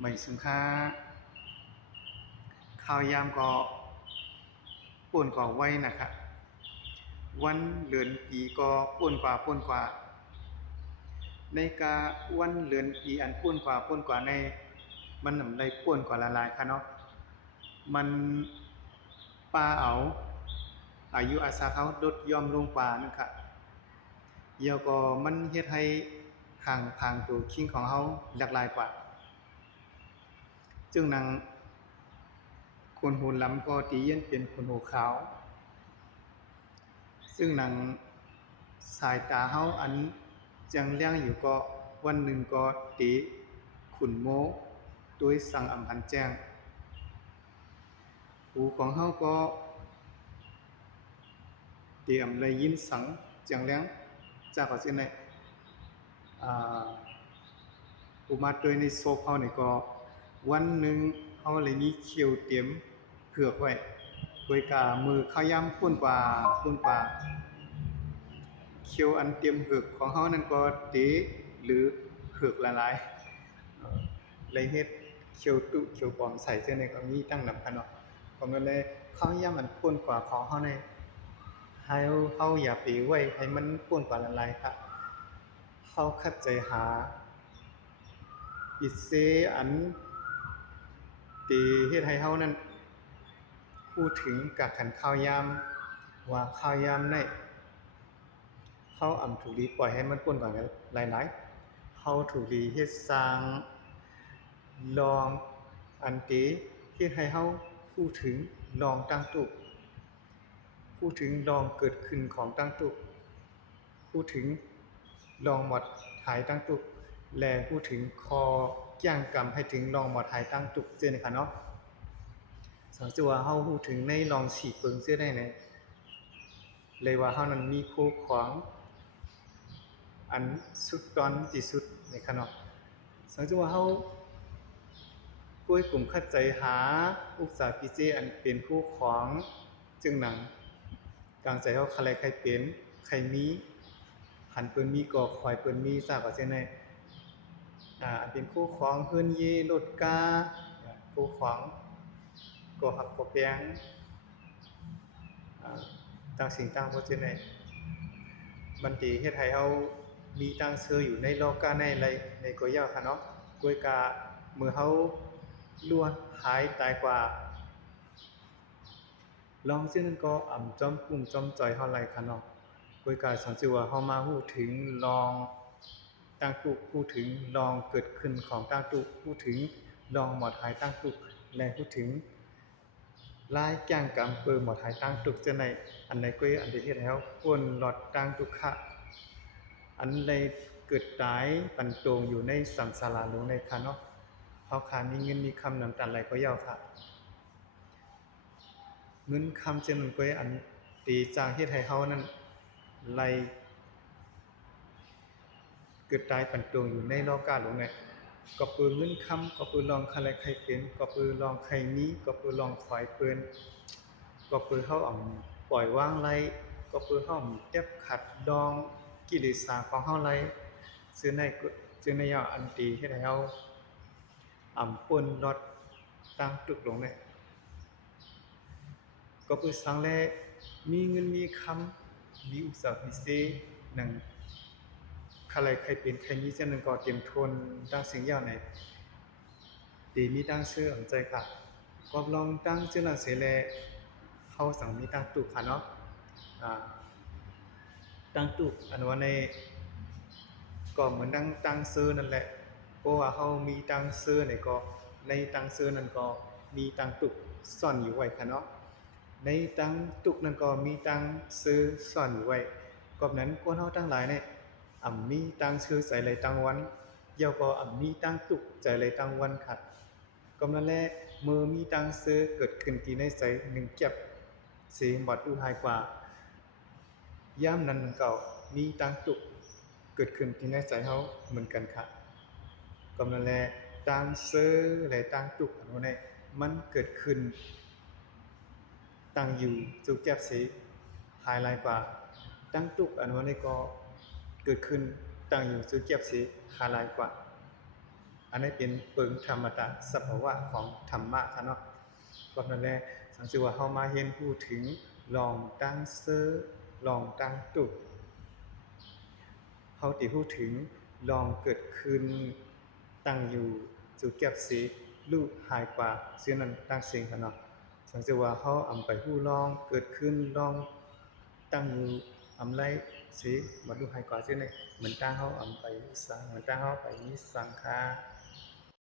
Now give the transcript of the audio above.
ไม่สุงค่าข้าวยามก็ป่วนกว่าไว้นะครับวันเดือนปีก็ป่วนกว่าในกาวันเดือนปีอันป่วนกว่าในมันนำได้ป่วนกว่าละลายค่ะเนาะมันปาเอาอายุอาสาเขาลดย่อมลงกว่านั่นค่ะเดี๋ยวก็มันเฮ็ดให้ห่างพางตัวคิงของเฮาหลากหลายกว่าจึงนางคนหูล้ำก็ตีเย็นเป็นคนหูขาวซึ่งหนังสายตาเฮาอันจังเลี้ยงอยู่ก็วันหนึ่งก็ตีขุนโมโดยสั่งอำพันแจ้งหูของเฮาก็เตรียมเลยยินสังจังเลี้ยงจากเขาเช่นในอ่าอุมาโดยในโซฟเฮานี่ก็วันหนึ่งเฮาเลยมีเขียวเตรียมเผือกไว้โดยกามือข้าย่ำปุ่นกว่าเขียวอันเตรียมเผือกของเฮานั่นก็เตหรือเผือกละลายเลยเฮ็ดเขียวตุเขียวปลอมใส่เจ้าในก็มีตั้งนำคันเนาะก็มันเลยข้าย่ำมันป่นกว่าของเฮาในให้เฮาอย่าไปไว้ให้มันป่นกว่าละลายค่ะเฮาคัดใจหาอิเซอันที่เฮ็ดให้เฮานั้นพูดถึงกับขันข้าวยามว่าข้าวยามในเฮาถูกดีปล่อยให้มันป่นกว่าหลายๆเฮาถูกดีเฮ็ดสร้างลองอันที่เฮ็ดให้เฮาพูดถึงลองตั้งตุพูดถึงลองเกิดขึ้นของตั้งตุพูดถึงลองหมดหายตั้งตุและพูดถึงคอย่างกรรมให้ถึงลองหมดหายตั้งตุเจ้านี่ค่ะเนาะสังสิว่าเฮาพูดถึงในลองฉีเปิงเสื้อได้ในเลยว่าเฮานั้นมีคู่ขวางอันสุดตอนที่สุดในค่ะเนาะสังสิว่าเฮาป่วยกลุ่มคัดใจหาอุกษาพิเจอันเป็นคู่ขวางจึงหนังกลางใจเฮาใครใครเป็นใครมีหันเปิ้นมีก็คอยเปิ้นมีทราบว่าเช่นใดอันเป็นคู่ขวางเฮือนเยรถกาคู่ขวางก็หักก็แพงต่างสิ่งต่างบ่เช่นใดมันสิเฮ็ดให้เฮามีตังเชื่ออยู่ในโลกาในไรในก็ยาวค่ะเนาะกวยกาเมื่อเฮาล้วนหายตายกว่าลองซึ่งนั้นก็จอมกลุ่มจอมจ่อยเฮาไหลค่ะเนาะกวยกาสังสิว่าเฮามาฮู้ถึงลองตั้งตุพูดถึงลองเกิดขึ้นของตั้งตุพูดถึงลองหมดหายตั้งตุและพูดถึงลายแก่งกรรมเปิดหมดหายตั้งตุจะในอันใดก็อันที่เฮ็ดให้เฮาป่นหลอดตั้งตุคะอันใดเกิดตายปันตรงอยู่ในสังสาราหลวงในค่ะเนาะเฮาขามีเงินมีคำนำตันไหลก็ยาวค่ะเงินคำเจนก็อันตีจางเฮ็ดให้เฮานั้นไหลเกิดตายปันตรงอยู่ในโลกาหลวงเนี่ยก็ปือเงินคำก็ปือลองใครใครเป็นก็ปือลองใครมีก็ปือลองถอยเปิ้นก็ปือเฮาปล่อยวางไรก็ปือเฮาเจ็บขัดดองกิเลสของเฮาไรซื้อในยาอันตีเฮ็ดให้เฮาป่นลดตั้งตุกลงเนี่ยก็ปือสังแลมีเงินมีคำมีอุตสาหะพิเศษนั่นใครใครเป็นใครมีเจ้านึงก็เตรียมทนตั้งสิ่งยาวในตีมีตั้งชื่อใจค่ะก็ลองตั้งชื่อนั้นเสียแลเฮาสังมีตั้งตุกค่ะเนาะตั้งตุกอันว่าในก็เหมือนตั้งซื้อนั่นแหละเพราะว่าเฮามีตั้งซื้อนี่ก็ในตั้งซื้อนั้นก็มีตั้งตุกซ่อนอยู่ไว้ค่ะเนาะในตั้งตุกนั้นก็มีตั้งซื้อซ่อนอยู่ไว้ก็นั้นคนเฮาทั้งหลายเนี่ยมีตั้งชื่อใส่เลยตั้งวันเดี๋ยวก็มีตั้งตุกใจเลยตั้งวันค่ะก็นั่นแหละเมื่อมีตั้งซื้อเกิดขึ้นที่ในใจ1เก็บสิหมดอุหายกว่ายามนั้นก็มีตั้งตุกเกิดขึ้นที่ในใจเฮาเหมือนกันค่ะก็นั่นแหละตั้งซื้อและตั้งตุกอันนี้มันเกิดขึ้นตั้งอยู่จุกแก็บสิหายหลายกว่าตั้งตุกอันนี้ก็เกิดขึ้นตั้งอยู่จุกแก็บสิหายหลายกว่าอั อันนี้เป็นเปิงธรรมดาสภาวะของธรรมะค่ะเนาะก็นั่นแหละสังสิว่าเฮามาเรียนรู้ถึงลองตั้งเซอลองตั้งตุกเฮาติรู้ถึงลองเกิดขึ้นตั้งอยู่สู่เก็บสิรูปหายกว่าสิ่งนั้นตั้งสิ่งค่ะเนาะสังสิว่าเฮาอำไปรู้ลองเกิดขึ้นลองตั้งอยู่อำไรสิบ่รู้หายกว่าสิ่งนั้นเหมือนตั้งเฮาอำไปสังเหมือนตั้งเฮาไปนิสังขา